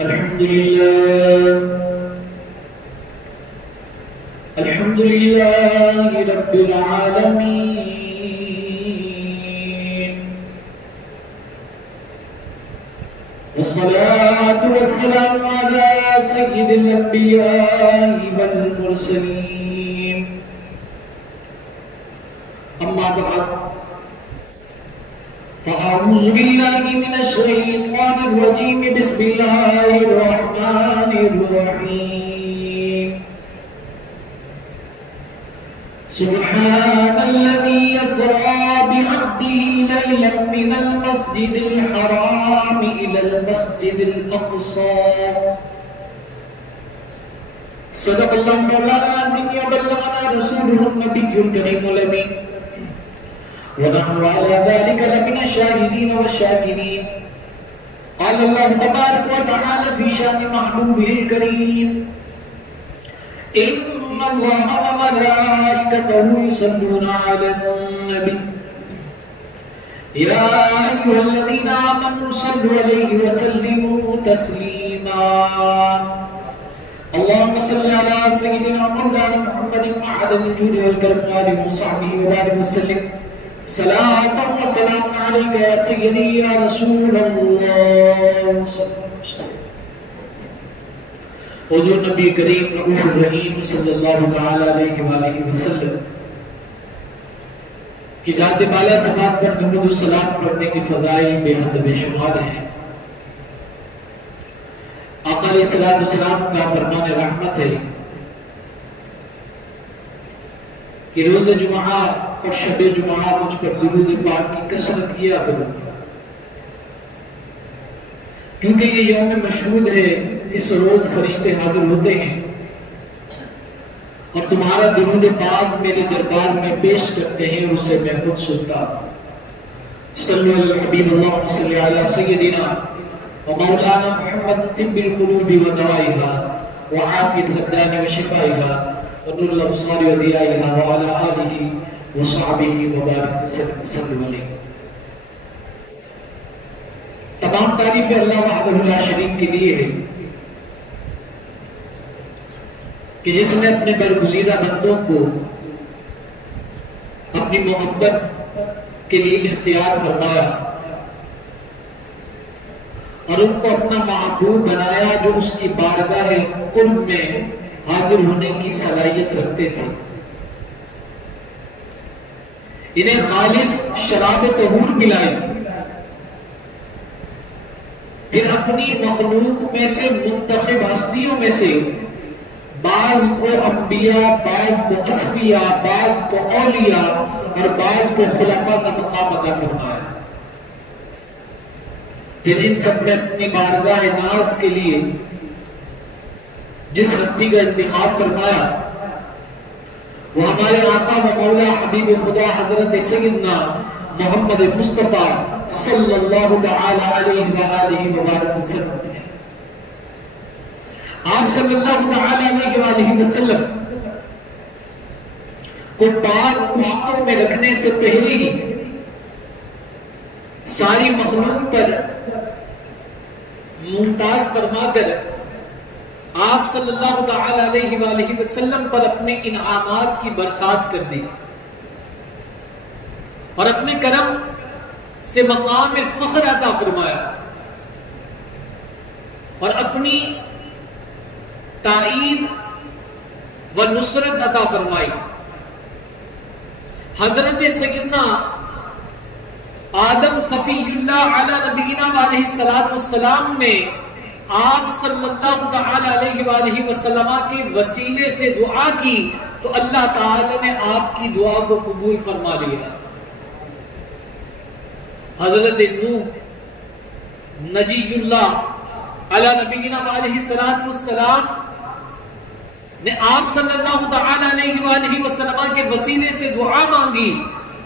الحمد لله رب العالمين، والصلاة والسلام على سيد الأنبياء والمرسلين. أما بعد، فأعوذ بالله من الشيطان الرجيم. بسم الله الرحمن الرحيم. سبحان الذي يسرى بعبده ليلا من المسجد الحرام إلى المسجد الأقصى. صدق الله مولانا العظيم وبلغنا رسوله النبي الكريم الأمين، ونحن على ذلك لمن الشاهدين والشاكرين. قال الله تبارك وتعالى في شأن محبوبه الكريم: إن الله وملائكته يصلون على النبي يا أيها الذين آمنوا صلوا عليه وسلموا تسليما. اللهم صل على سيدنا مولانا محمد وعلى الجود والكرم وآله وصحبه وبارك وسلم. صلاة وسلام عليك يا سيدي يا رسول الله. حضور نبی کریم رؤوف الرحیم صلی اللہ علیہ وآلہ وسلم کی ذات بالا صفات پر درود و سلام پڑھنے کی فضائل بے حد بے شمار ہیں. آقا علیہ السلام کا فرمان رحمت ہے کہ روز جمعہ اور شب جمعہ مجھ پر درود پاک کی کثرت کیا کرو، کیونکہ یہ یوم مشہود ہے. اس روز فرشتے حاضر ہوتے ہیں اور تمہارا درود پاک میرے دربار میں پیش کرتے ہیں، اسے میں خود سنتا. صلو علی الحبیب اللہم صلی علی سیدنا و مولانا محمد طب القلوب و دوائها وعافیت الابدان و شفائها ونور الابصار و ضیائها وعلى آلہ وصحبہ وبارک وسلم علیہ. تمام تعریف اللہ وحدہ لا شریک کے لیے ہے کہ جس نے اپنے برگزیدہ بندوں کو اپنی محبت کے لیے اختیار فرمایا اور ان کو اپنا محبوب بنایا، جو اس کی بارگاہ قرب میں حاضر ہونے کی صلاحیت رکھتے تھے. انہیں خالص شراب طہور پلائی، پھر اپنی مخلوق میں سے منتخب ہستیوں میں سے بعض کو انبیاء، بعض کو اصفیاء، بعض کو اولیاء اور بعض کو خلفاء کا مقام عطا فرمایا. پھر ان سب نے اپنی بارگاہ ناز کے لیے جس ہستی کا انتخاب فرمایا وہ ہمارے آقا و مولا حبیب خدا حضرت سیدنا محمد مصطفیٰ صلی اللہ علیہ وآلہ وبارک وسلم ہے. آپ صلی اللہ علیہ وآلہ وسلم کو پاک پشتوں میں رکھنے سے پہلے ہی ساری مخلوق پر ممتاز فرما کر آپ صلی اللہ علیہ وآلہ وسلم پر اپنے انعامات کی برسات کر دی اور اپنے کرم سے مقام فخر عطا فرمایا اور اپنی تائید و نصرت عطا فرمائی. حضرت سیدنا آدم صفی اللہ علی نبینا علیہ السلام میں آپ صلی اللہ علیہ وآلہ وسلم کے وسیلے سے دعا کی تو اللہ تعالی نے آپ کی دعا کو قبول فرما لیا. حضرت نوح نجی اللہ علی نبینا علیہ السلام نے آپ صلی اللہ علیہ وآلہ وسلم کے وسیلے سے دعا مانگی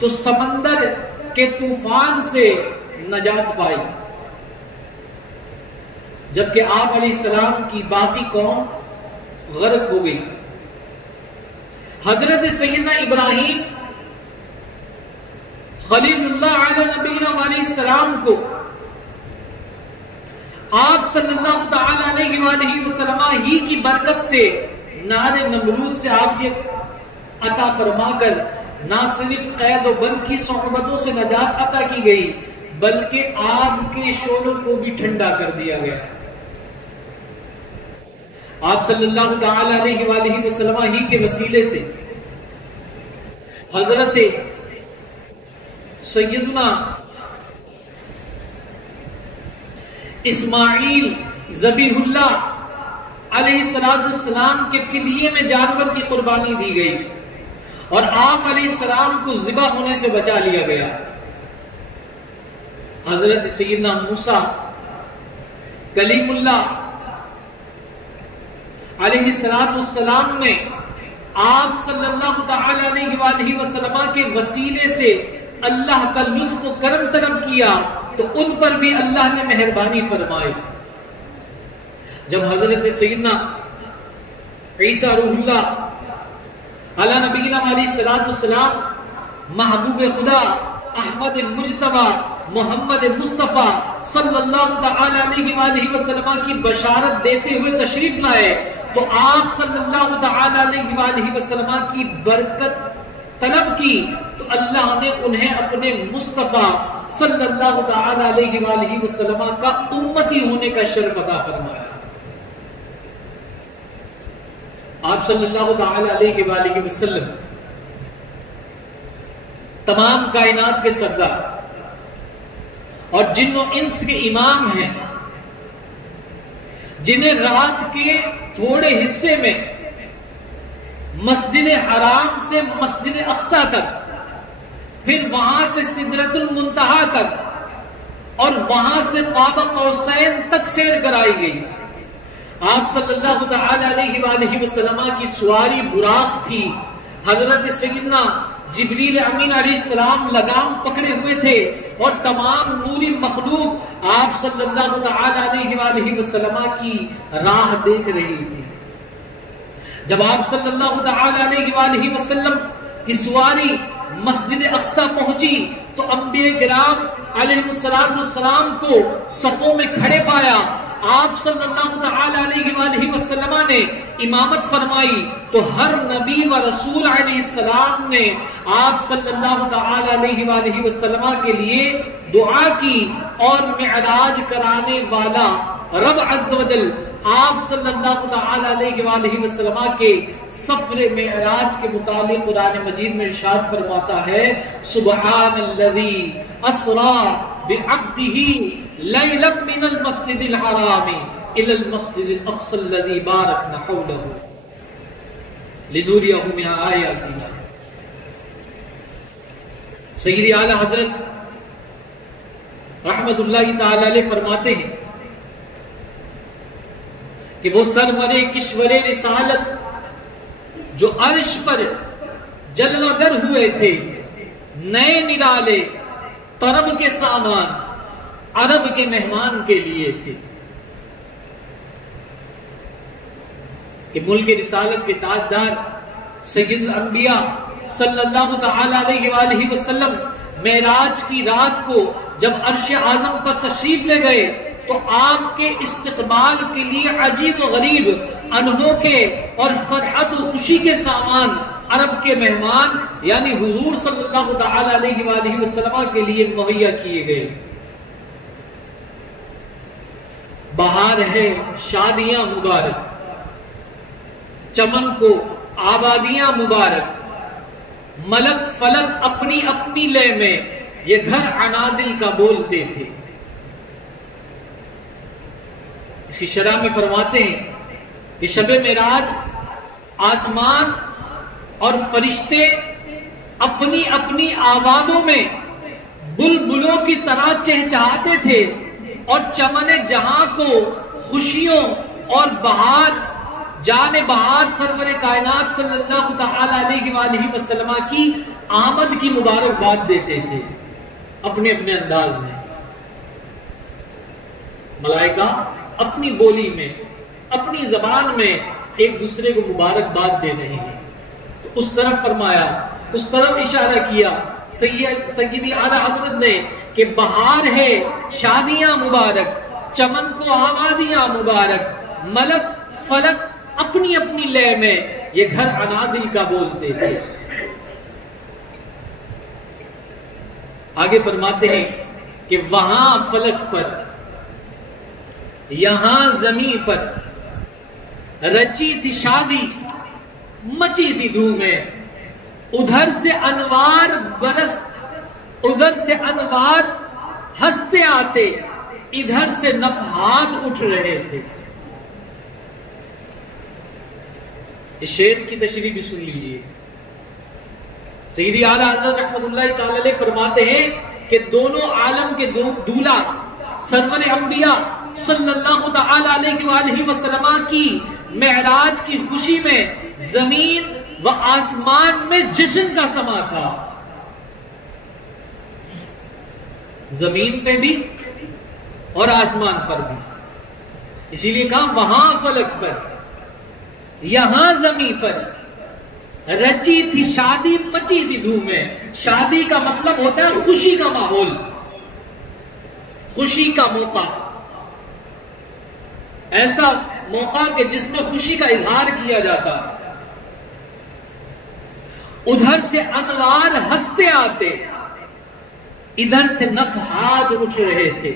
تو سمندر کے طوفان سے نجات پائی، جبکہ آپ علیہ السلام کی باقی قوم غرق ہو گئی. حضرت سیدنا ابراہیم خلیل اللہ علیہ نبینا علیہ السلام کو آپ صلی اللہ تعالی علیہ وآلہ وسلم ہی کی برکت سے نار نمرود سے عافیت عطا فرما کر نہ صرف قید و بند کی صحبتوں سے نجات عطا کی گئی بلکہ آگ کے شعلوں کو بھی ٹھنڈا کر دیا گیا. آپ صلی اللہ تعالی علیہ وآلہ وسلم ہی کے وسیلے سے حضرت سیدنا اسماعیل ذبیح اللہ علیہ السلام کے فدیے میں جانور کی قربانی دی گئی اور آپ علیہ السلام کو ذبح ہونے سے بچا لیا گیا. حضرت سیدنا موسیٰ کلیم اللہ علیہ السلام نے آپ صلی اللہ تعالی علیہ وآلہ وسلم کے وسیلے سے اللہ کا لطف و کرم طلب کیا تو ان پر بھی اللہ نے مہربانی فرمائی. جب حضرت سیدنا عیسیٰ روح اللہ علی نبینا علیہ السلام محبوب خدا احمد المجتبی محمد مصطفیٰ صلی اللہ تعالی علیہ وآلہ وسلم کی بشارت دیتے ہوئے تشریف لائے تو آپ صلی اللہ تعالی علیہ وآلہ وسلم کی برکت طلب کی تو اللہ نے انہیں اپنے مصطفیٰ صلی اللہ تعالی علیہ وآلہ وسلم کا امتی ہونے کا شرف عطا فرمایا. آپ صلی اللہ تعالی علیہ وآلہ وسلم تمام کائنات کے سردار اور جن و انس کے امام ہیں جنہیں رات کے تھوڑے حصے میں مسجد حرام سے مسجد اقصی تک پھر وہاں سے سدرۃ المنتہا تک اور وہاں سے قاب قوسین تک سیر کرائی گئی. آپ صلی اللہ تعالی علیہ وآلہ وسلم کی سواری براق تھی. حضرت سیدنا جبریل امین علیہ السلام لگام پکڑے ہوئے تھے اور تمام نوری مخلوق آپ صلی اللہ تعالی علیہ وآلہ وسلم کی راہ دیکھ رہی تھی. جب آپ صلی اللہ تعالی علیہ وآلہ وسلم کی سواری مسجد اقصی پہنچی تو انبیاء کرام علیہ السلام کو صفوں میں کھڑے پایا. آپ صلی اللہ تعالی علیہ وآلہ وسلم نے امامت فرمائی تو ہر نبی و رسول علیہ السلام نے آپ صلی اللہ تعالی علیہ وآلہ وسلم کے لیے دعا کی اور معراج کرانے والا رب عز و جل آپ صلی اللہ تعالی علیہ وآلہ وسلم کے سفر معراج کے متعلق قرآن مجید میں ارشاد فرماتا ہے سبحان الذی اسری بعبدہ لیلا من المسجد الحرام الى المسجد الاقصى الذي باركنا حوله لنريه من آیاتنا. سیدی اعلی حضرت رحمت اللہ تعالی علیہ فرماتے ہیں کہ وہ سرور کشور رسالت جو عرش پر جلوہ گر ہوئے تھے نئے نرالے طرب کے سامان عرب کے مہمان کے لیے تھے کہ ملک رسالت کے تاجدار سید الانبیاء صلی اللہ تعالی علیہ وآلہ وسلم معراج کی رات کو جب عرش اعظم پر تشریف لے گئے تو آپ کے استقبال کے لیے عجیب و غریب انوکھے اور فرحت و خوشی کے سامان عرب کے مہمان یعنی حضور صلی اللہ تعالی علیہ وآلہ وسلم کے لیے مہیا کیے گئے. بہار ہے شادیاں مبارک چمن کو آبادیاں مبارک ملک فلک اپنی اپنی لے میں یہ گھر عنادل کا بولتے تھے. اس کی شرح میں فرماتے ہیں کہ شب معراج آسمان اور فرشتے اپنی اپنی آوازوں میں بلبلوں کی طرح چہچہاتے تھے اور چمن جہاں کو خوشیوں اور بہار جان بہار سرور کائنات صلی اللہ تعالی علیہ وآلہ وسلم کی آمد کی مبارکباد دیتے تھے اپنے اپنے انداز میں. ملائکہ اپنی بولی میں اپنی زبان میں ایک دوسرے کو مبارکباد دے رہے ہیں. اس طرف فرمایا اس طرف اشارہ کیا سیدی اعلیٰ حضرت نے کہ بہار ہے شادیاں مبارک چمن کو آبادیاں مبارک، ملک فلک اپنی اپنی لے میں یہ گھر انادل کا بولتے تھے۔ آگے فرماتے ہیں کہ وہاں فلک پر، یہاں زمین پر رچی تھی شادی، مچی تھی دھومیں، ادھر سے انوار برس، ادھر سے انوار ہنستے آتے، ادھر سے نفحات اٹھ رہے تھے۔ اس شعر کی تشریح بھی سن لیجئے۔ سیدی اعلیٰ حضرت رحمت اللہ تعالی علیہ فرماتے ہیں کہ دونوں عالم کے دولہ سرور انبیاء صلی اللہ تعالی علیہ وآلہ وسلم کی معراج کی خوشی میں زمین و آسمان میں جشن کا سما تھا، زمین پہ بھی اور آسمان پر بھی۔ اسی لیے کہا وہاں فلک پر، یہاں زمین پر رچی تھی شادی، مچی تھی دھومیں۔ شادی کا مطلب ہوتا ہے خوشی کا ماحول، خوشی کا موقع، ایسا موقع کہ جس میں خوشی کا اظہار کیا جاتا۔ ادھر سے انوار ہنستے آتے، ادھر سے نفحات اٹھ رہے تھے۔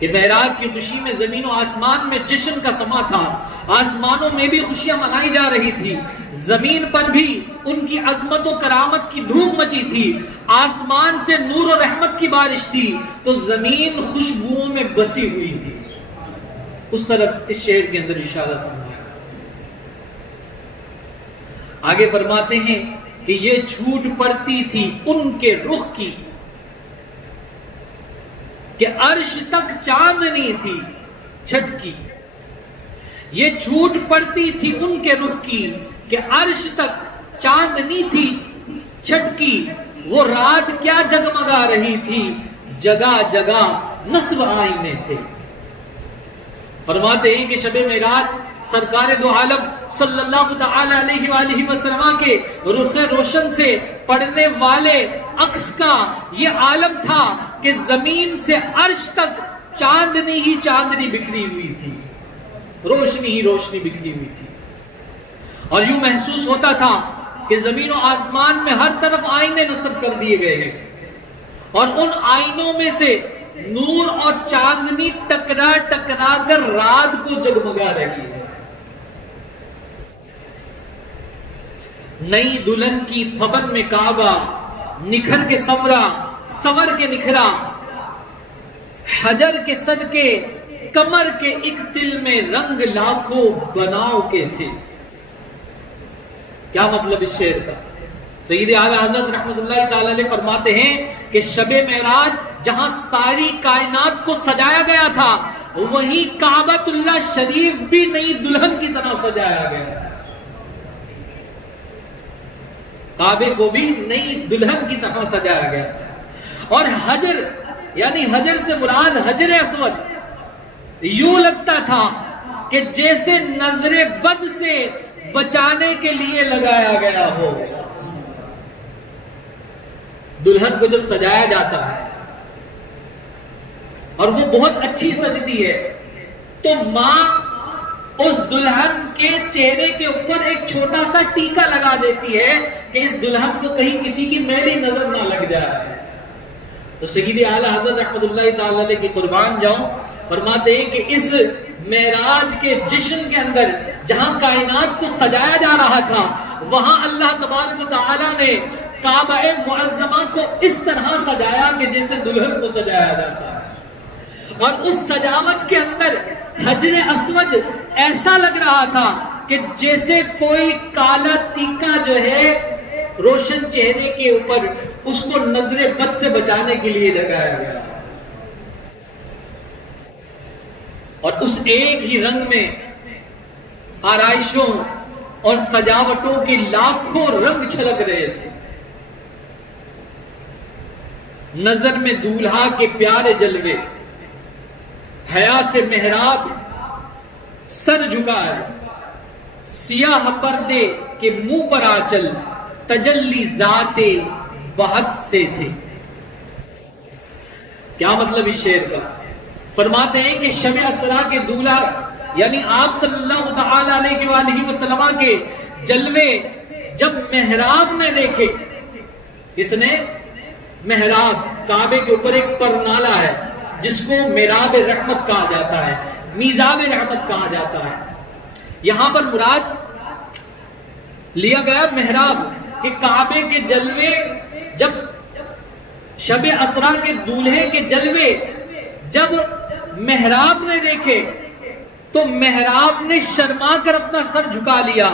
کہ معراج کی خوشی میں زمین و آسمان میں جشن کا سما تھا، آسمانوں میں بھی خوشیاں منائی جا رہی تھی، زمین پر بھی ان کی عظمت و کرامت کی دھوم مچی تھی، آسمان سے نور و رحمت کی بارش تھی، تو زمین خوشبوؤں میں بسی ہوئی تھی۔ اس طرف اس شعر کے اندر اشارہ فرمایا۔ آگے فرماتے ہیں کہ یہ چھوٹ پڑتی تھی ان کے رخ کی کہ عرش تک چاندنی تھی چھٹکی، یہ چھوٹ پڑتی تھی ان کے رخ کی کہ عرش تک چاندنی تھی چھٹکی، وہ رات کیا جگمگا رہی تھی، جگہ جگہ نصب آئینے تھے۔ فرماتے ہیں کہ شب معراج سرکار دو عالم صلی اللہ تعالی علیہ وآلہ وسلم کے رخ روشن سے پڑھنے والے عکس کا یہ عالم تھا کہ زمین سے عرش تک چاندنی ہی چاندنی بکھری ہوئی تھی، روشنی ہی روشنی بکھری ہوئی تھی، اور یوں محسوس ہوتا تھا کہ زمین و آسمان میں ہر طرف آئینے نصب کر دیے گئے ہیں، اور ان آئینوں میں سے نور اور چاندنی ٹکرا ٹکرا کر رات کو جگمگا رہی ہے۔ نئی دلہن کی پھبن میں کعبہ، نکھر کے سورا سور کے نکھرا، حجر کے صدقے کمر کے ایک تل میں رنگ لاکھوں بناؤ کے تھے۔ کیا مطلب اس شعر کا؟ سید اعلیٰ حضرت رحمت اللہ تعالی علیہ فرماتے ہیں کہ شب معراج جہاں ساری کائنات کو سجایا گیا تھا، وہیں کعبۃ اللہ شریف بھی نئی دلہن کی طرح سجایا گیا، کعبے کو بھی نئی دلہن کی طرح سجایا گیا، اور حجر یعنی حجر سے مراد حجر اسود یوں لگتا تھا کہ جیسے نظر بد سے بچانے کے لیے لگایا گیا ہو۔ دلہن کو جب سجایا جاتا ہے اور وہ بہت اچھی سجتی ہے تو ماں اس دلہن کے چہرے کے اوپر ایک چھوٹا سا ٹیکا لگا دیتی ہے کہ اس دلہن کو کہیں کسی کی میلی نظر نہ لگ جائے۔ تو سیدی اعلیٰ حضرت رحمت اللہ تعالی علیہ کی قربان جاؤں، فرماتے ہیں کہ اس معراج کے جشن کے اندر جہاں کائنات کو سجایا جا رہا تھا، وہاں اللہ تبارک و تعالی نے کعبہ معظمہ کو اس طرح سجایا کہ جیسے دلہن کو سجایا جاتا ہے، اور اس سجاوٹ کے اندر حجر اسود ایسا لگ رہا تھا کہ جیسے کوئی کالا تیکا جو ہے روشن چہرے کے اوپر اس کو نظر بد سے بچانے کے لیے لگایا گیا، اور اس ایک ہی رنگ میں آرائشوں اور سجاوٹوں کے لاکھوں رنگ چھلک رہے تھے۔ نظر میں دولہا کے پیارے جلوے، حیا سے محراب سر جھکائے، سیاہ پردے کے منہ پر آنچل، تجلی ذات بہت سے تھے۔ کیا مطلب اس شعر کا؟ فرماتے ہیں کہ شب اسرا کے دولہا یعنی آپ صلی اللہ تعالی علیہ وآلہ وسلم کے جلوے جب محراب میں دیکھے، اس نے محراب کعبے کے اوپر ایک پرنالا ہے جس کو محراب رحمت کہا جاتا ہے، میزاب رحمت کہا جاتا ہے. یہاں پر مراد لیا گیا محراب کہ کعبے کے جلوے جب شب اسرا کے دولہے کے جلوے جب محراب نے دیکھے تو محراب نے شرما کر اپنا سر جھکا لیا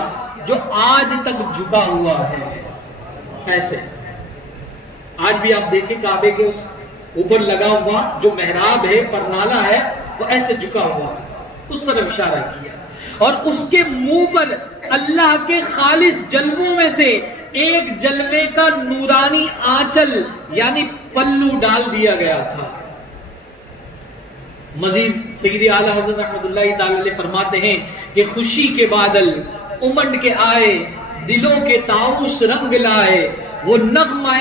جو آج تک جھکا ہوا ہے. ایسے آج بھی آپ دیکھیں کعبے کے اس اوپر لگا ہوا جو محراب ہے، پرنالا ہے، وہ ایسے جھکا ہوا ہے، اس طرف اشارہ کیا. اور اس کے منہ پر اللہ کے خالص جلووں میں سے ایک جلوے کا نورانی آنچل یعنی پلو ڈال دیا گیا تھا. مزید سیدی اعلیٰ حضرت رحمۃ اللہ تعالی علیہ فرماتے ہیں کہ خوشی کے بادل امنڈ کے آئے، دلوں کے طاؤس رنگ لائے، وہ نغمہ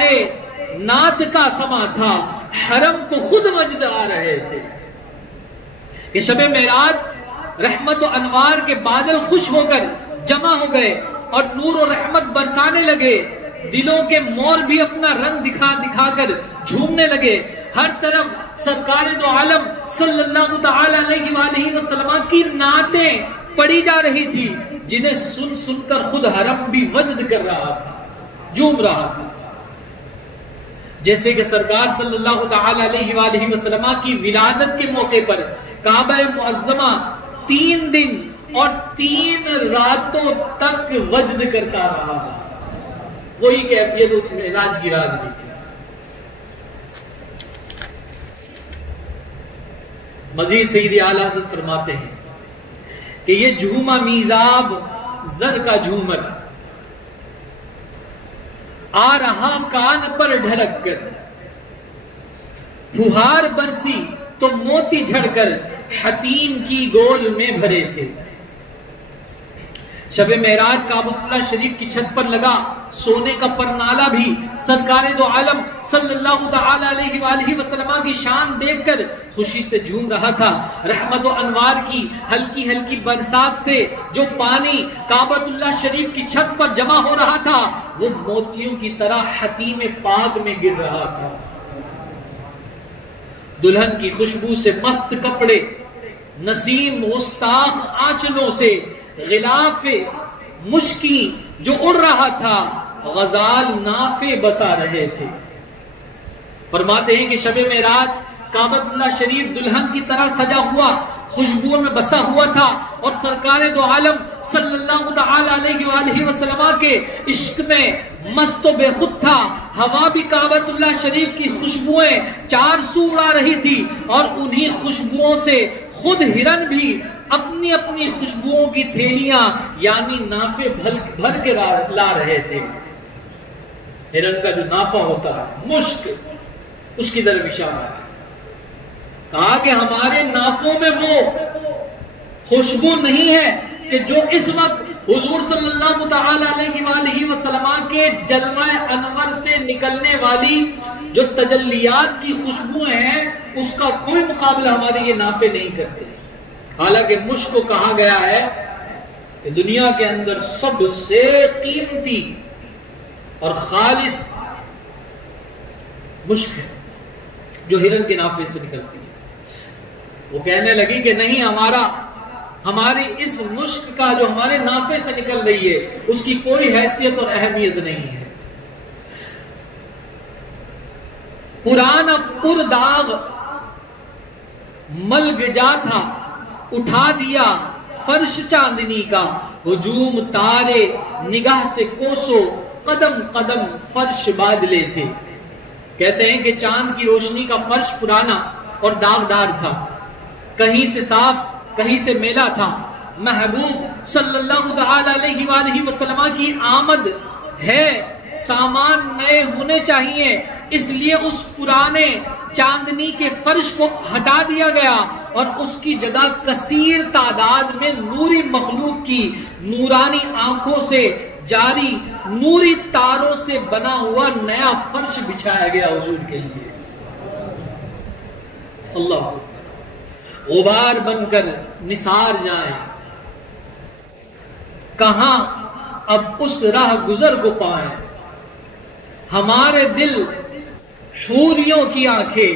نعت کا سما تھا، حرم کو خود مجد آ رہے تھے. کہ شب معراج رحمت و انوار کے بادل خوش ہو کر جمع ہو گئے اور نور و رحمت برسانے لگے، دلوں کے مور بھی اپنا رنگ دکھا کر جھومنے لگے. ہر طرف سرکار دو عالم صلی اللہ تعالی علیہ وآلہ وسلم کی نعتیں پڑھی جا رہی تھی جنہیں سن سن کر خود حرم بھی وجد کر رہا تھا، جھوم رہا تھا. جیسے کہ سرکار صلی اللہ تعالی علیہ وآلہ وسلم کی ولادت کے موقع پر کعبہ معظمہ 3 دن اور 3 راتوں تک وجد کرتا رہا. وہی کیفیت اس معراج کی رات بھی تھی. مزید سیدی اعلیٰ حضرت فرماتے ہیں کہ یہ جھوما میزاب زر کا جھومر آ رہا کان پر ڈھلک کر، پھوہار برسی تو موتی جھڑ کر حتیم کی گول میں بھرے تھے. شب معراج کعبۃ اللہ شریف کی چھت پر لگا سونے کا پرنالا بھی سرکار دو عالم صلی اللہ تعالی علیہ وآلہ وسلم کی شان دیکھ کر خوشی سے جھوم رہا تھا. رحمت و انوار کی ہلکی ہلکی برسات سے جو پانی کعبۃ اللہ شریف کی چھت پر جمع ہو رہا تھا وہ موتیوں کی طرح حتیم پاک میں گر رہا تھا. دلہن کی خوشبو سے مست کپڑے، نسیم گستاخ آنچلوں سے غلاف مشکی جو اڑ رہا تھا، غزال نافے بسا رہے تھے. فرماتے ہیں کہ شب معراج کعبۃ اللہ شریف دلہن کی طرح سجا ہوا، خوشبو میں بسا ہوا تھا اور سرکار دو عالم صلی اللہ تعالی علیہ وآلہ وسلم کے عشق میں مست و بے خود تھا. ہوا بھی کعبۃ اللہ شریف کی خوشبوئیں 4 سو اڑا رہی تھی اور انہی خوشبوؤں سے خود ہرن بھی اپنی اپنی خوشبوؤں کی تھیلیاں یعنی نافے بھر کے لا رہے تھے. ہرن کا جو نافہ ہوتا ہے مشک، اس کی طرف اشارہ ہے. کہا کہ ہمارے نافوں میں وہ خوشبو نہیں ہے کہ جو اس وقت حضور صلی اللہ تعالی علیہ وآلہ وسلم کے جلوہ انور سے نکلنے والی جو تجلیات کی خوشبوئیں ہیں اس کا کوئی مقابلہ ہمارے یہ نافے نہیں کرتے. حالانکہ مشک کو کہا گیا ہے کہ دنیا کے اندر سب سے قیمتی اور خالص مشک ہے جو ہرن کے نافے سے نکلتی ہے. وہ کہنے لگی کہ نہیں، ہماری اس مشک کا جو ہمارے نافے سے نکل رہی ہے اس کی کوئی حیثیت اور اہمیت نہیں ہے. پرانا پرداغ ملگ جا تھا، اٹھا دیا فرش چاندنی کا، ہجوم تارے نگاہ سے کوسو، قدم قدم فرش بادلے تھے. کہتے ہیں کہ چاند کی روشنی کا فرش پرانا اور داغدار تھا، کہیں سے صاف کہیں سے میلا تھا. محبوب صلی اللہ تعالی علیہ وآلہ وسلم کی آمد ہے، سامان نئے ہونے چاہیے، اس لیے اس پرانے چاندنی کے فرش کو ہٹا دیا گیا اور اس کی جگہ کثیر تعداد میں نوری مخلوق کی نورانی آنکھوں سے جاری نوری تاروں سے بنا ہوا نیا فرش بچھایا گیا حضور کے لیے. اللہ غبار بن کر نثار جائیں، کہاں اب اس راہ گزر کو پائیں، ہمارے دل حوریوں کی آنکھیں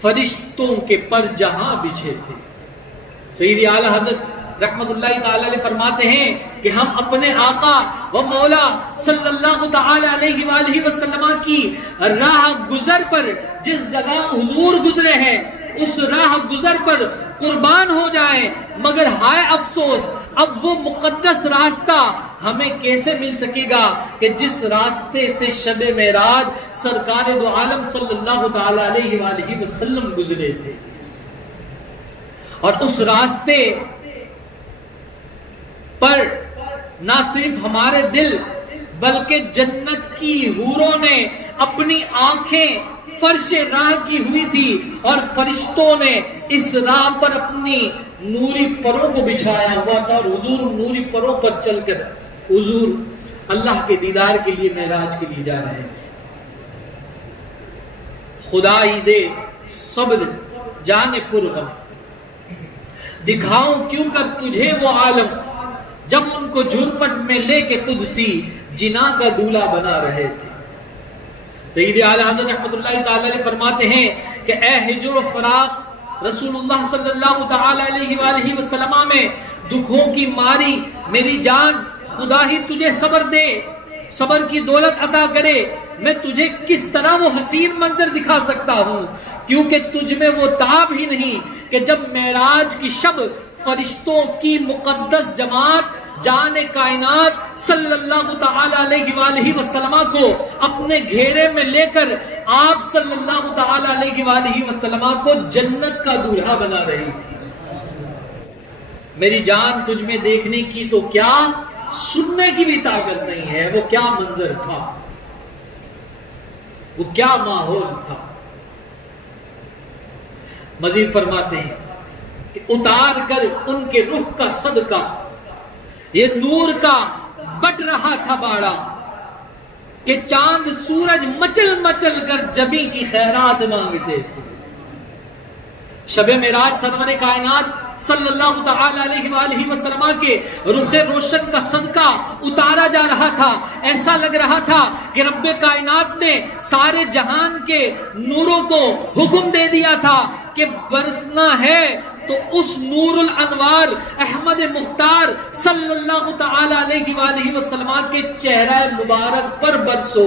فرشتوں کے پر جہاں بچھے تھے۔ سیدی اعلی حضرت رحمت اللہ تعالی علیہ فرماتے ہیں کہ ہم اپنے آقا و مولا صلی اللہ تعالی علیہ وآلہ وسلم کی راہ گزر پر جس جگہ حضور گزرے ہیں اس راہ گزر پر قربان ہو جائیں، مگر ہائے افسوس اب وہ مقدس راستہ ہمیں کیسے مل سکے گا کہ جس راستے سے شب معراج سرکار دو عالم صلی اللہ تعالی علیہ وآلہ وسلم گزرے تھے۔ اور اس راستے پر نہ صرف ہمارے دل بلکہ جنت کی حوروں نے اپنی آنکھیں فرش راہ کی ہوئی تھی اور فرشتوں نے اس راہ پر اپنی نوری پروں کو بچھایا ہوا تھا، اور حضور نوری پروں پر چل کر حضور اللہ کے دیدار کے لیے معراج کے لیے جا رہے ہیں۔ خدا ہی دے صبر جان پرغم، دکھاؤں کیوں کر تجھے وہ عالم جب ان کو جھرمٹ میں لے کے قدسی جنا کا دولہا بنا رہے تھے۔ سید اعلی حضرت رحمت اللہ تعالی علیہ فرماتے ہیں کہ اے ہجر و فراق رسول اللہ صلی اللہ تعالی علیہ وآلہ وسلم میں دکھوں کی ماری میری جان، خدا ہی تجھے صبر دے، صبر کی دولت عطا کرے، میں تجھے کس طرح وہ حسین منظر دکھا سکتا ہوں، کیونکہ تجھ میں وہ تاب ہی نہیں کہ جب معراج کی شب فرشتوں کی مقدس جماعت جان کائنات صلی اللہ تعالی علیہ وآلہ وسلم کو اپنے گھیرے میں لے کر آپ صلی اللہ تعالی علیہ وآلہ وسلم کو جنت کا دولہا بنا رہی تھی۔ میری جان تجھ میں دیکھنے کی تو کیا سننے کی بھی طاقت نہیں ہے، وہ کیا منظر تھا، وہ کیا ماحول تھا۔ مزید فرماتے ہیں کہ اتار کر ان کے رخ کا صدقہ یہ نور کا بٹ رہا تھا باڑا کہ چاند سورج مچل مچل کر جبی کی خیرات مانگتے تھے۔ شب معراج سرور کائنات صلی اللہ تعالی علیہ وآلہ وسلم کے رخ روشن کا صدقہ اتارا جا رہا تھا، ایسا لگ رہا تھا کہ رب کائنات نے سارے جہان کے نوروں کو حکم دے دیا تھا کہ برسنا ہے تو اس نور الانوار احمد مختار صلی اللہ تعالی علیہ وآلہ وسلم کے چہرہ مبارک پر برسو۔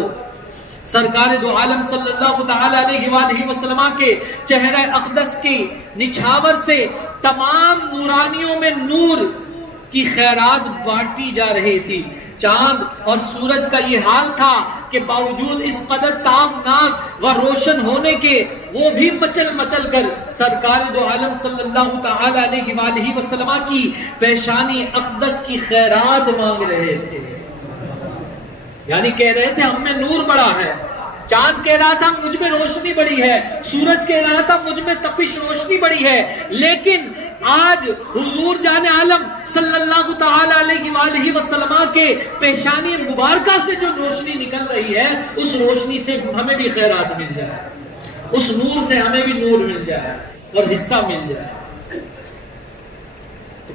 سرکار دو عالم صلی اللہ تعالی علیہ وآلہ وسلم کے چہرہ اقدس کی نچھاور سے تمام نورانیوں میں نور کی خیرات بانٹی جا رہی تھی۔ چاند اور سورج کا یہ حال تھا کہ باوجود اس قدر تابناک و روشن ہونے کے وہ بھی مچل مچل کر سرکار دو عالم صلی اللہ تعالی علیہ وآلہ وسلم کی پیشانی اقدس کی خیرات مانگ رہے تھے۔ یعنی کہہ رہے تھے ہم میں نور بڑا ہے، چاند کہہ رہا تھا مجھ میں روشنی بڑی ہے، سورج کہہ رہا تھا مجھ میں تپش روشنی بڑی ہے، لیکن آج حضور جان عالم صلی اللہ تعالی علیہ وآلہ وسلم کے پیشانی مبارکہ سے جو روشنی نکل رہی ہے اس روشنی سے ہمیں بھی خیرات مل جائے، اس نور سے ہمیں بھی نور مل جائے اور حصہ مل جائے۔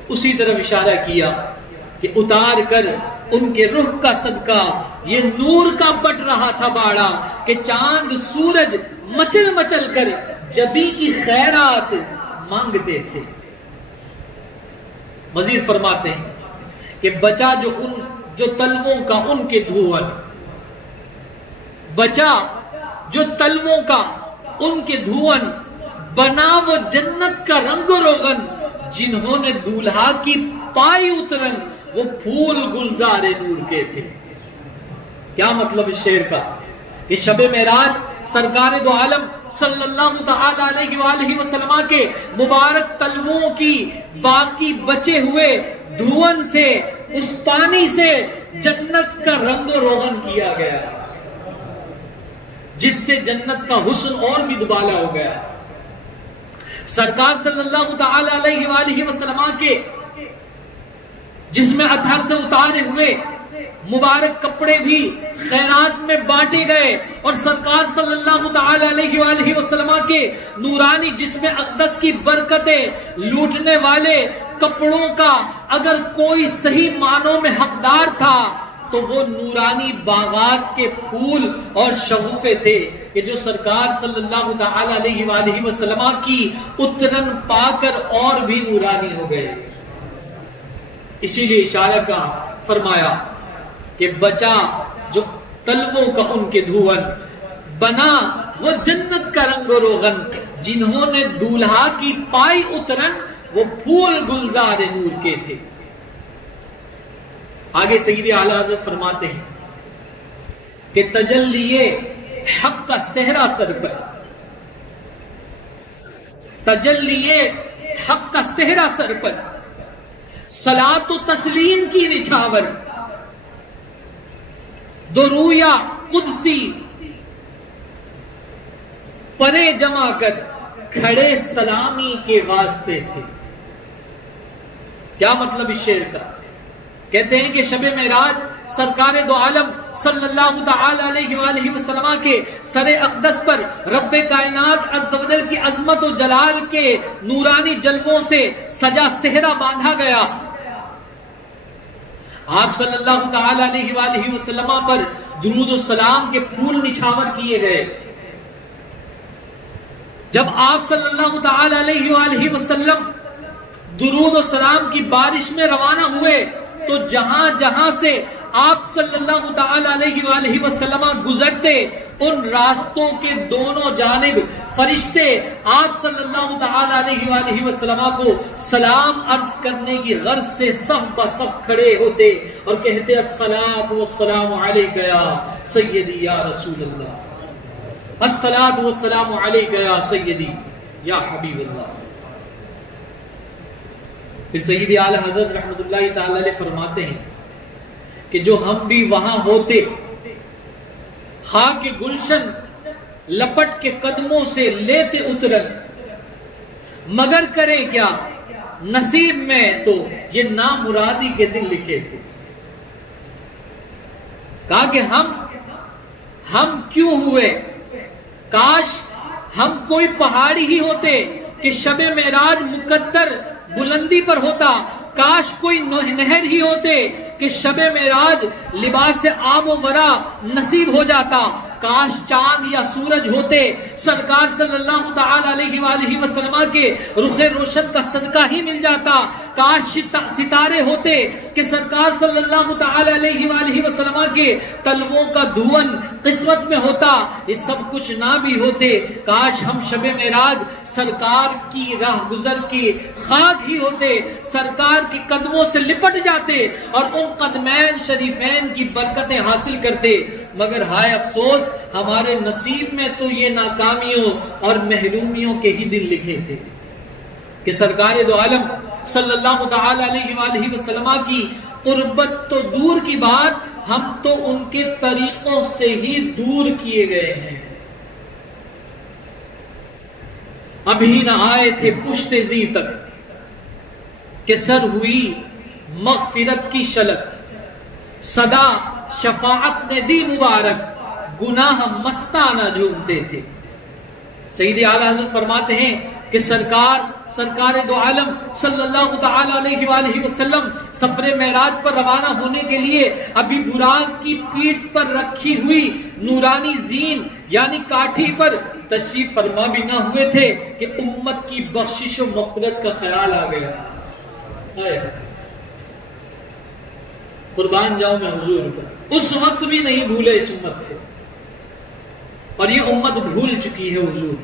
اسی طرف اشارہ کیا کہ اتار کر ان کے رخ کا صدقہ یہ نور کا بٹ رہا تھا باڑا کہ چاند سورج مچل مچل کر جبی کی خیرات مانگتے تھے۔ مزید فرماتے ہیں کہ بچا جو تلووں کا ان کے دھون، بچا جو تلووں کا ان کے دھون، بنا وہ جنت کا رنگ و روغن، جنہوں نے دولہا کی پائی اترن وہ پھول گلزار نور کے تھے۔ کیا مطلب اس شعر کا کہ شب معراج سرکار دو عالم صلی اللہ تعالی علیہ وآلہ وسلم کے مبارک تلووں کی باقی بچے ہوئے دھون سے، اس پانی سے جنت کا رنگ و روغن کیا گیا، جس سے جنت کا حسن اور بھی دوبالا ہو گیا۔ سرکار صلی اللہ تعالی علیہ وآلہ وسلم کے جس میں اطہر سے اتارے ہوئے مبارک کپڑے بھی خیرات میں بانٹے گئے، اور سرکار صلی اللہ تعالی علیہ وآلہ وسلم کے نورانی جسم اقدس کی برکتیں لوٹنے والے کپڑوں کا اگر کوئی صحیح معنوں میں حقدار تھا تو وہ نورانی باغات کے پھول اور شگوفے تھے کہ جو سرکار صلی اللہ تعالی علیہ وآلہ وسلم کی اترن پا کر اور بھی نورانی ہو گئے۔ اسی لیے اشارہ کا فرمایا کہ بچا جو تلووں کا ان کے دھون، بنا وہ جنت کا رنگ و روغن، جنہوں نے دولہا کی پائی اترن وہ پھول گلزار نور کے تھے۔ آگے سید اعلیٰ حضرت فرماتے ہیں کہ تجلیے حق کا صحرا سر پر، تجلیے حق کا صحرا سر پر، صلاۃ و تسلیم کی نچھاور، دو رویا قدسی پرے جمع کر کھڑے سلامی کے واسطے تھے۔ کیا مطلب اس شعر کا؟ کہتے ہیں کہ شب معراج سرکار دو عالم صلی اللہ تعالی علیہ وآلہ وسلم کے سر اقدس پر رب کائنات عز و جل کی عظمت و جلال کے نورانی جلووں سے سجا صحرا باندھا گیا۔ آپ صلی اللہ تعالی علیہ وآلہ وسلم پر درود و سلام کے پھول نچھاور کیے گئے۔ جب آپ صلی اللہ تعالی علیہ وآلہ وسلم درود و سلام کی بارش میں روانہ ہوئے تو جہاں جہاں سے آپ صلی اللہ تعالی علیہ وآلہ وسلم گزرتے ان راستوں کے دونوں جانب فرشتے آپ صلی اللہ تعالی علیہ وآلہ وسلم کو سلام عرض کرنے کی غرض سے صف بصف کھڑے ہوتے اور کہتے الصلاۃ والسلام علیک یا سیدی یا رسول اللہ، الصلاۃ والسلام علیک یا سیدی یا حبیب اللہ۔ پھر سید اعلیٰ حضرت رحمت اللہ تعالی علیہ فرماتے ہیں کہ جو ہم بھی وہاں ہوتے، خاک گلشن لپٹ کے قدموں سے لیتے اترن، مگر کرے کیا نصیب میں تو یہ نامرادی کے دن لکھے تھے۔ کہا کہ ہم کیوں ہوئے؟ کاش ہم کوئی پہاڑی ہی ہوتے کہ شب معراج مقدر بلندی پر ہوتا، کاش کوئی نہر ہی ہوتے کہ شب معراج لباس آب و برا نصیب ہو جاتا، کاش چاند یا سورج ہوتے سرکار صلی اللہ تعالی علیہ وآلہ وسلم کے رخ روشن کا صدقہ ہی مل جاتا، کاش ستارے ہوتے کہ سرکار صلی اللہ تعالی علیہ وآلہ وسلم کے تلووں کا دھون قسمت میں ہوتا، یہ سب کچھ نہ بھی ہوتے، کاش ہم شب معراج سرکار کی راہ گزر کے خاک ہی ہوتے، سرکار کے قدموں سے لپٹ جاتے اور ان قدمین شریفین کی برکتیں حاصل کرتے، مگر ہائے افسوس ہمارے نصیب میں تو یہ ناکامیوں اور محرومیوں کے ہی دن لکھے تھے کہ سرکار دو عالم صلی اللہ تعالی علیہ وآلہ وسلم کی قربت تو دور کی بات، ہم تو ان کے طریقوں سے ہی دور کیے گئے ہیں۔ ابھی نہ آئے تھے پشت زی تک کہ سر ہوئی مغفرت کی شلک، صدا شفاعت نے دی مبارک، گناہ مستانہ جھومتے تھے۔ سید اعلیٰ حضرت فرماتے ہیں کہ سرکار دو عالم صلی اللہ تعالی علیہ وآلہ وسلم سفر معراج پر روانہ ہونے کے لیے ابھی براق کی پیٹھ پر رکھی ہوئی نورانی زین یعنی کاٹھی پر تشریف فرما بھی نہ ہوئے تھے کہ امت کی بخشش و مغفرت کا خیال آ گیا۔ قربان جاؤں میں حضور پر، اس وقت بھی نہیں بھولے اس امت کو، اور یہ امت بھول چکی ہے حضور۔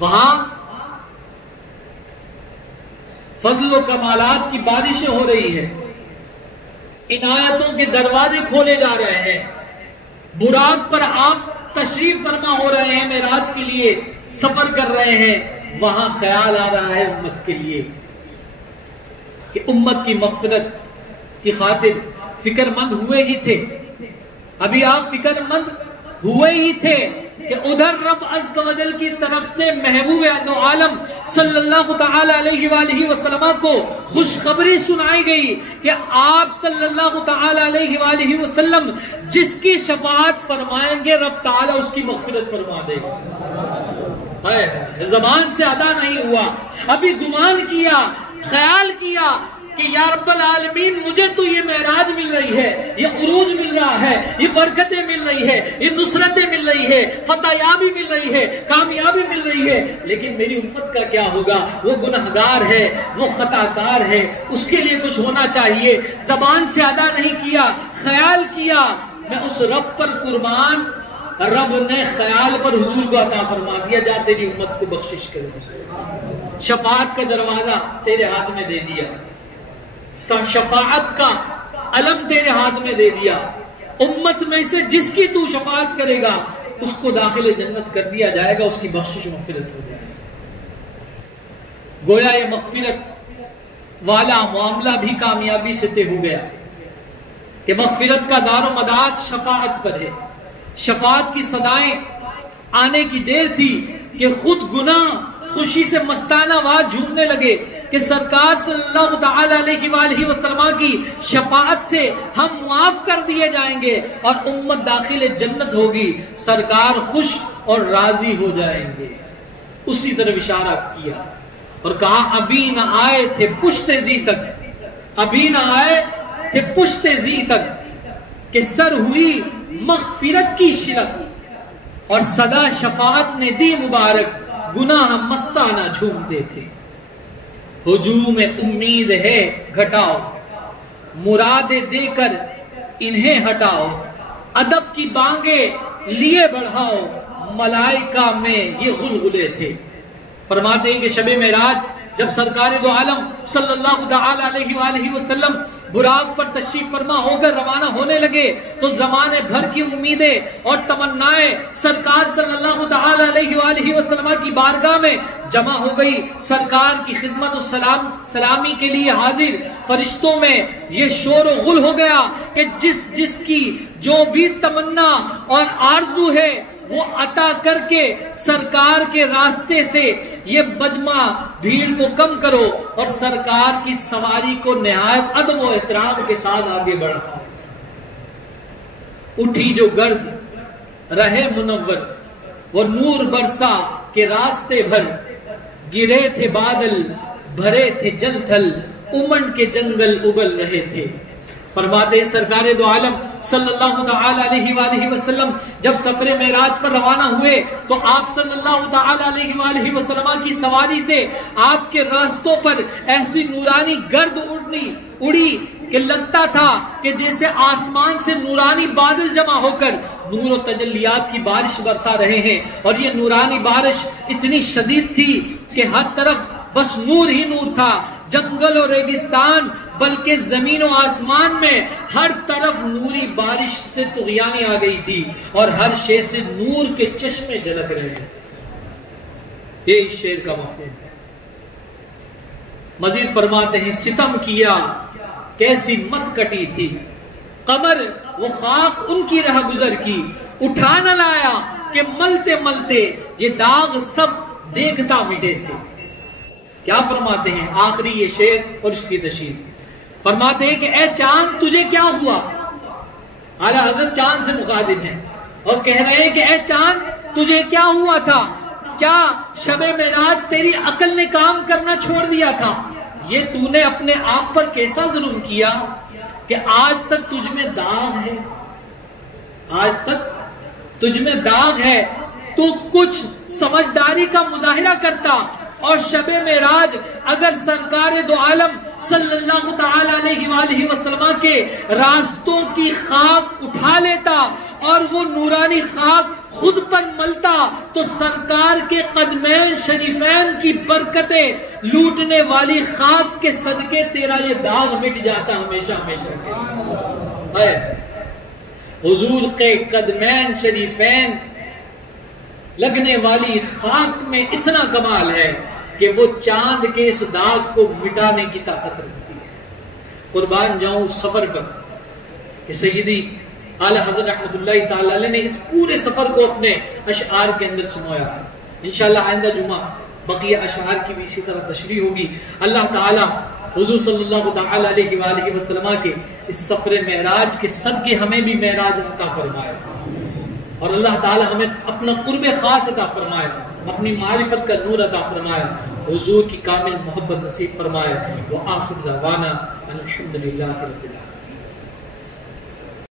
وہاں فضل و کمالات کی بارشیں ہو رہی ہے، عنایتوں کے دروازے کھولے جا رہے ہیں، براق پر آپ تشریف فرما ہو رہے ہیں، معراج کے لیے سفر کر رہے ہیں، وہاں خیال آ رہا ہے امت کے لیے کہ امت کی مغفرت کی خاطر فکر مند ہوئے ہی تھے۔ ابھی آپ فکر مند ہوئے ہی تھے کہ ادھر رب عز و جل کی طرف سے محبوب دو عالم صلی اللہ تعالی علیہ وآلہ وسلم کو خوشخبری سنائی گئی کہ آپ صلی اللہ تعالی علیہ وآلہ وسلم جس کی شفاعت فرمائیں گے رب تعالی اس کی مغفرت فرما دے گا. زبان سے ادا نہیں ہوا، ابھی گمان کیا، خیال کیا کہ یا رب العالمین مجھے تو یہ معراج مل رہی ہے، یہ عروج مل رہا ہے، یہ برکتیں مل رہی ہے، یہ نصرتیں مل رہی ہے، فتح یابی مل رہی ہے، کامیابی مل رہی ہے، لیکن میری امت کا کیا ہوگا؟ وہ گنہگار ہے، وہ خطا کار ہے، اس کے لیے کچھ ہونا چاہیے. زبان سے ادا نہیں کیا، خیال کیا، میں اس رب پر قربان. رب نے خیال پر حضور کو عطا فرما دیا، جا تیری امت کو بخشش کرو. شفاعت کا دروازہ تیرے ہاتھ میں دے دیا، شفاعت کا علم تیرے ہاتھ میں دے دیا. امت میں سے جس کی تو شفاعت کرے گا اس کو داخل جنت کر دیا جائے گا، اس کی بخشش و مغفرت ہو جائے گی. گویا یہ مغفرت والا معاملہ بھی کامیابی سے طے ہو گیا کہ مغفرت کا دار و مدار شفاعت پر ہے. شفاعت کی صدائیں آنے کی دیر تھی کہ خود گناہ خوشی سے مستانہ واد جھومنے لگے کہ سرکار صلی اللہ تعالی علیہ وآلہ وسلم کی شفاعت سے ہم معاف کر دیے جائیں گے اور امت داخل جنت ہوگی، سرکار خوش اور راضی ہو جائیں گے. اسی طرح اشارہ کیا اور کہا ابھی نہ آئے تھے پشت زی تک، ابھی نہ آئے تھے پشت زی تک کہ سر ہوئی مغفرت کی شرط اور صدا شفاعت نے دی مبارک، گناہ مستانہ جھومتے تھے. ہجوم امید ہے گھٹاؤ، مرادیں دے کر انہیں ہٹاؤ، ادب کی بانگیں لیے بڑھاؤ، ملائکہ میں یہ غلغلے تھے. فرماتے ہیں کہ شب معراج جب سرکار دو عالم صلی اللہ تعالی علیہ وآلہ وسلم براق پر تشریف فرما ہو کر روانہ ہونے لگے تو زمانے بھر کی امیدیں اور تمنائیں سرکار صلی اللہ تعالی علیہ وآلہ وسلم کی بارگاہ میں جمع ہو گئی. سرکار کی خدمت و سلامی کے لیے حاضر فرشتوں میں یہ شور و غل ہو گیا کہ جس کی جو بھی تمنا اور آرزو ہے وہ عطا کر کے سرکار کے راستے سے یہ مجمع بھیڑ کو کم کرو اور سرکار کی سواری کو نہایت ادب و احترام کے ساتھ آگے بڑھاؤ. اٹھی جو گرد رہے منور وہ نور برسا کے راستے بھر، گرے تھے بادل بھرے تھے جل تھل، امن کے جنگل اگل رہے تھے. فرماتے سرکار دو عالم صلی اللہ تعالی علیہ وآلہ وسلم جب سفر معراج پر روانہ ہوئے تو آپ صلی اللہ تعالی علیہ وآلہ وسلم کی سواری سے آپ کے راستوں پر ایسی نورانی گرد اڑی کہ لگتا تھا کہ جیسے آسمان سے نورانی بادل جمع ہو کر نور و تجلیات کی بارش برسا رہے ہیں. اور یہ نورانی بارش اتنی شدید تھی کہ ہر طرف بس نور ہی نور تھا، جنگل و ریگستان بلکہ زمین و آسمان میں ہر طرف نوری بارش سے طغیانی آ گئی تھی اور ہر شے سے نور کے چشمے جھلک رہے ہیں. یہ اس شعر کا مفہوم ہے. مزید فرماتے ہیں ستم کیا کیسی مت کٹی تھی، قمر وہ خاک ان کی رہ گزر کی، اٹھا نہ لایا کہ ملتے ملتے یہ داغ سب دیکھتا مٹے تھے. کیا فرماتے ہیں آخری یہ شعر اور اس کی تشریح فرماتے ہیں کہ اے چاند تجھے کیا ہوا. اعلیٰ حضرت چاند سے مخاطب ہیں اور کہہ رہے ہیں کہ اے چاند تجھے کیا ہوا تھا؟ کیا شب معراج تیری عقل نے کام کرنا چھوڑ دیا تھا؟ یہ تو نے اپنے آپ پر کیسا ظلم کیا کہ آج تک تجھ میں داغ ہے، آج تک تجھ میں داغ ہے. تو کچھ سمجھداری کا مظاہرہ کرتا اور شب معراج اگر سرکار دو عالم صلی اللہ تعالی علیہ وآلہ وسلم کے راستوں کی خاک اٹھا لیتا اور وہ نورانی خاک خود پر ملتا تو سرکار کے قدمین شریفین کی برکتیں لوٹنے والی خاک کے صدقے تیرا یہ داغ مٹ جاتا ہمیشہ ہمیشہ کے. حضور کے قدمین شریفین لگنے والی خاک میں اتنا کمال ہے کہ وہ چاند کے اس داغ کو مٹانے کی طاقت رکھتی ہے. قربان جاؤں اس سفر پر کہ سیدی اعلیٰ حضرت رحمت اللہ تعالی نے اس پورے سفر کو اپنے اشعار کے اندر سمویا ہے. انشاءاللہ آئندہ جمعہ بقیہ اشعار کی بھی اسی طرح تشریح ہوگی. اللہ تعالی حضور صلی اللہ تعالی علیہ وآلہ وسلم کے اس سفر معراج کے صدقے ہمیں بھی معراج عطا فرمائے، اور اللہ تعالی ہمیں اپنا قرب خاص عطا فرمائے، اپنی معرفت کا نور عطا فرمائے، حضور کی کامل محبت نصیب فرمائے. وآخر دعوانا الحمدللہ رب العالمین.